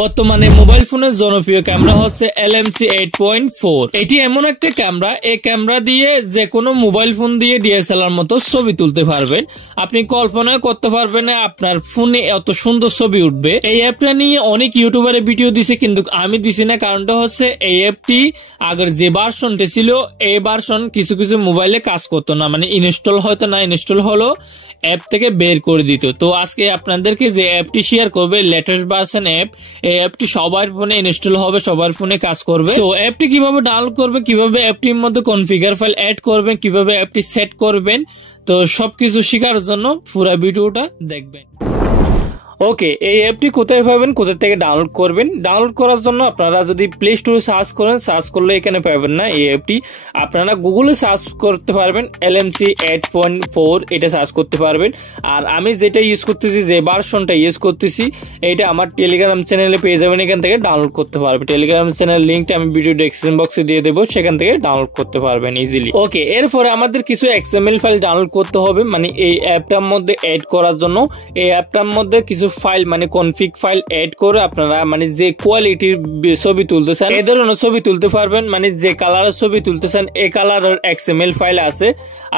বর্তমানে মোবাইল ফোনের জনপ্রিয় ক্যামেরা হচ্ছে Lmc 8.4। এটি এমন একটা ক্যামেরা, এই ক্যামেরা দিয়ে যে কোনো মোবাইল ফোন দিয়ে ডিএসএলআর মতো ছবি তুলতে পারবেন। আপনি কল্পনা করতে পারবেন না আপনার ফোনে এত সুন্দর ছবি উঠবে। এই অ্যাপটা নিয়ে অনেক ইউটিউবারে ভিডিও দিছে, কিন্তু আমি দিছি না। কারণটা হচ্ছে এই অ্যাপটি আগের যে ভার্সনটি ছিল এই ভার্সন কিছু কিছু মোবাইলে কাজ করতো না, মানে ইনস্টল হয়তো না, ইনস্টল হলো অ্যাপ থেকে বের করে দিত। তো আজকে আপনাদেরকে যে অ্যাপটি শেয়ার করবে লেটেস্ট ভার্সন অ্যাপ, এই অ্যাপটি সবার ফোনে ইনস্টল হবে, সবার ফোনে কাজ করবে। তো অ্যাপটি কিভাবে ডাউনলোড করবে, কিভাবে অ্যাপটির মধ্যে কনফিগার ফাইল অ্যাড করবেন, কিভাবে অ্যাপটি সেট করবেন, তো সবকিছু শেখার জন্য পুরো ভিডিওটা দেখবেন। ওকে, এই অ্যাপটি কোথায় পাবেন, কোথা থেকে ডাউনলোড করবেন? ডাউনলোড করার জন্য আপনারা যদি প্লে স্টোরে সার্চ করেন, সার্চ করলে এখানে পাবেন না এই অ্যাপটি। আপনারা গুগলে সার্চ করতে পারবেন Lmc 8.4, এটা সার্চ করতে পারবেন। আর আমি যেটা ইউজ করতেছি, যে ভার্সনটা ইউজ করতেছি, এটা আমার টেলিগ্রাম চ্যানেলে পেয়ে যাবেন, এখান থেকে ডাউনলোড করতে পারবেন। টেলিগ্রাম চ্যানেল লিঙ্কটা আমি ভিডিও ডেসক্রিপশন বক্সে দিয়ে দেবো, সেখান থেকে ডাউনলোড করতে পারবেন ইজিলি। ওকে, এরপরে আমাদের কিছু XML ফাইল ডাউনলোড করতে হবে, মানে এই অ্যাপটার মধ্যে অ্যাড করার জন্য। এই অ্যাপটার মধ্যে কিছু ফাইল মানে কনফিগ ফাইল অ্যাড করে আপনারা মানে যে কোয়ালিটির ছবি তুলতে চান এই ধরনের ছবি তুলতে পারবেন। মানে যে কালারের ছবি তুলতে চান এই কালারের XML ফাইল আছে।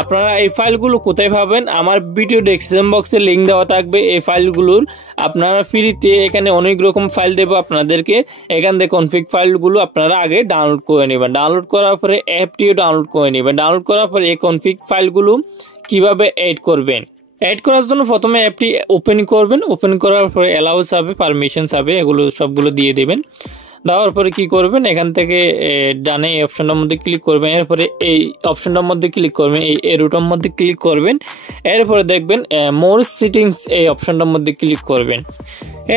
আপনারা এই ফাইলগুলো কোথায় পাবেন? আমার ভিডিও ডেসক্রিপশন বক্সে লিঙ্ক দেওয়া থাকবে। এই ফাইলগুলোর আপনারা ফ্রিতে, এখানে অনেক রকম ফাইল দেবো আপনাদেরকে। এখান থেকে কনফিগ ফাইলগুলো আপনারা আগে ডাউনলোড করে নেবেন। ডাউনলোড করার পরে অ্যাপটিও ডাউনলোড করে নেবেন। ডাউনলোড করার পরে এই কনফিগ ফাইলগুলো কিভাবে অ্যাড করবেন? অ্যাড করার জন্য প্রথমে অ্যাপটি ওপেন করবেন। ওপেন করার পরে অ্যালাউস হবে, পারমিশন হবে, এগুলো সবগুলো দিয়ে দেবেন। দেওয়ার পরে কি করবেন, এখান থেকে ডানে এই অপশনটার মধ্যে ক্লিক করবেন। এরপরে এই অপশনটার মধ্যে ক্লিক করবেন, এই এরোটার মধ্যে ক্লিক করবেন। এরপরে দেখবেন মোর সেটিংস, এই অপশনটার মধ্যে ক্লিক করবেন।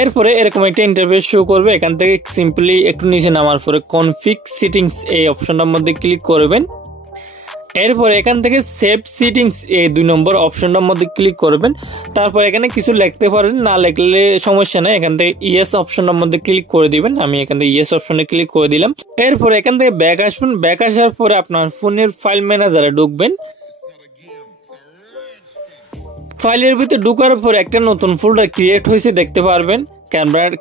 এরপরে এরকম একটা ইন্টারফেস শো করবে। এখান থেকে সিম্পলি একটু নিচে নামার পরে কনফিগ সেটিংস, এই অপশনটার মধ্যে ক্লিক করবেন। এরপর এখান থেকে সেভ সেটিংস, এই 2 নম্বর অপশনটার মধ্যে ক্লিক করবেন। তারপর এখানে কিছু লিখতে পারেন, না লিখলে সমস্যা নেই। এখান থেকে ইয়েস অপশনটার মধ্যে ক্লিক করে দিবেন। আমি এখান থেকে ইয়েস অপশনে ক্লিক করে দিলাম। এরপর এখান থেকে ব্যাক আসবেন। ব্যাক আসার পরে আপনার ফোনের ফাইল ম্যানেজারে ঢুকবেন। ফাইলের ভিতরে ঢুকার পর একটা নতুন ফোল্ডার ক্রিয়েট হয়েছে দেখতে পারবেন,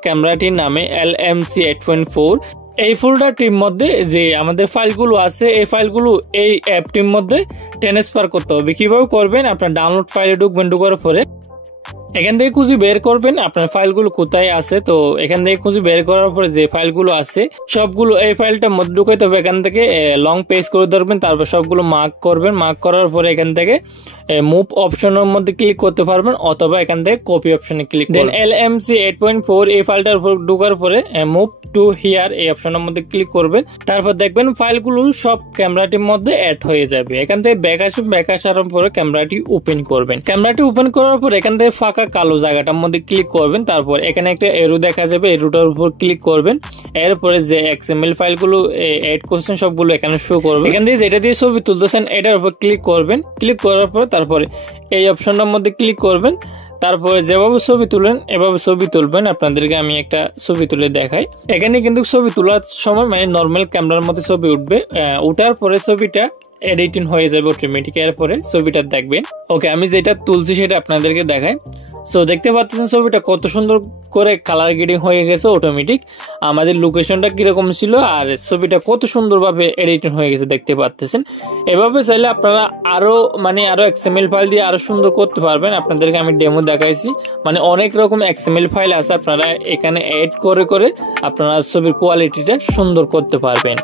ক্যামেরাটির নামে Lmc 8.4। এই ফোল্ডারটির মধ্যে যে আমাদের ফাইলগুলো আছে, এই ফাইলগুলো এই অ্যাপটির মধ্যে ট্রান্সফার করতে হবে। কিভাবে করবেন? আপনার ডাউনলোড ফাইলে ঢুকবেন। ঢুকার পরে এখান থেকে খুঁজে বের করবেন আপনার ফাইলগুলো কোথায় আছে। তো এখান থেকে খুঁজে বের করার পরে যে ফাইলগুলো আছে সবগুলো এই ফাইলটার মধ্যে ঢুকাইতে হবে। এখান থেকে লং পেজ করে ধরবেন, তারপর সবগুলো মার্ক করবেন। মার্ক করার পরে এখান থেকে মুভ অপশনের মধ্যে ক্লিক করতে পারবেন, অথবা এখান থেকে কপি অপশনে ক্লিক করবেন। Lmc 8.4 এই ফাইলটার উপর ঢোকার পরে মুভ টু হিয়ার এই অপশনের মধ্যে ক্লিক করবেন। তারপর দেখবেন ফাইলগুলো সব ক্যামেরাটির মধ্যে অ্যাড হয়ে যাবে। এখান থেকে ব্যাক আসবেন। ব্যাক আসার পরে ক্যামেরাটি ওপেন করবেন। ক্যামেরাটি ওপেন করার পর এখান থেকে ফাঁকা কালো জায়গাটার মধ্যে ক্লিক করবেন। তারপর এখানে একটা এরো দেখা যাবে, এরোটার উপর ক্লিক করবেন। এরপরে যে XML ফাইলগুলো অ্যাড করছেন সবগুলো এখানে শো করবে। এখান থেকে যেটা দিয়ে ছবি তুলতেছেন এটার উপর ক্লিক করবেন। ক্লিক করার পর তারপরে এই অপশনটার মধ্যে ক্লিক করবেন। তারপরে যেভাবে ছবি তুলেন এভাবে ছবি তুলবেন। আপনাদেরকে আমি একটা ছবি তুলে দেখাই। এখানে কিন্তু ছবি তোলার সময় মানে নর্মাল ক্যামেরার মধ্যে ছবি উঠবে। উঠার পরে ছবিটা এডিটিং হয়ে যাবে অটোমেটিক। এরপরে ছবিটা দেখবেন। ওকে, আমি যেটা তুলছি সেটা আপনাদেরকে দেখাই। সো দেখতে পাচ্ছেন ছবিটা কত সুন্দর করে কালার গ্রেডিং হয়ে গেছে অটোমেটিক। আমাদের লোকেশনটা কিরকম ছিল আর ছবিটা কত সুন্দরভাবে এডিটিং হয়ে গেছে দেখতে পাচ্ছেন। এভাবে চাইলে আপনারা আরো XML ফাইল দিয়ে আরো সুন্দর করতে পারবেন। আপনাদেরকে আমি ডেমো দেখাইছি, মানে অনেক রকম XML ফাইল আছে, আপনারা এখানে অ্যাড করে আপনারা ছবির কোয়ালিটিটা সুন্দর করতে পারবেন।